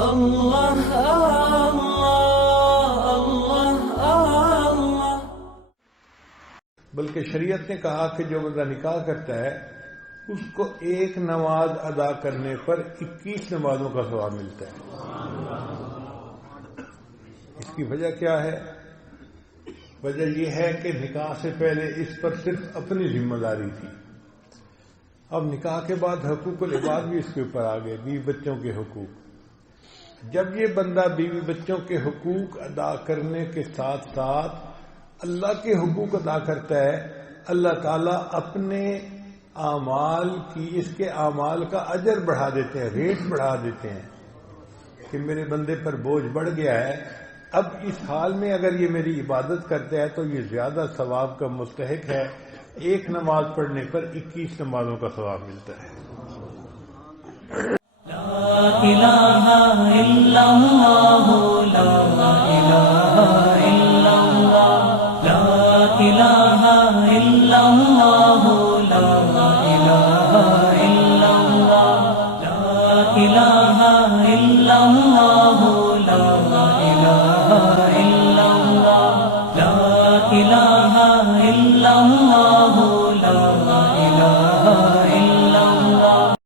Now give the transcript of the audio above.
اللہ اللہ اللہ اللہ۔ بلکہ شریعت نے کہا کہ جو بندہ نکاح کرتا ہے اس کو ایک نماز ادا کرنے پر 21 نمازوں کا ثواب ملتا ہے۔ اس کی وجہ کیا ہے؟ وجہ یہ ہے کہ نکاح سے پہلے اس پر صرف اپنی ذمہ داری تھی، اب نکاح کے بعد حقوق العباد بھی اس کے اوپر آ گئے، بیوی بچوں کے حقوق۔ جب یہ بندہ بیوی بچوں کے حقوق ادا کرنے کے ساتھ ساتھ اللہ کے حقوق ادا کرتا ہے، اللہ تعالیٰ اپنے اعمال کی، اس کے اعمال کا اجر بڑھا دیتے ہیں، ریٹ بڑھا دیتے ہیں کہ میرے بندے پر بوجھ بڑھ گیا ہے، اب اس حال میں اگر یہ میری عبادت کرتا ہے تو یہ زیادہ ثواب کا مستحق ہے، ایک نماز پڑھنے پر 21 نمازوں کا ثواب ملتا ہے۔ لا الہ الا اللہ، لا الہ الا اللہ، لا الہ الا اللہ، لا الہ الا اللہ، لا الہ الا اللہ، لا الہ الا اللہ، لا الہ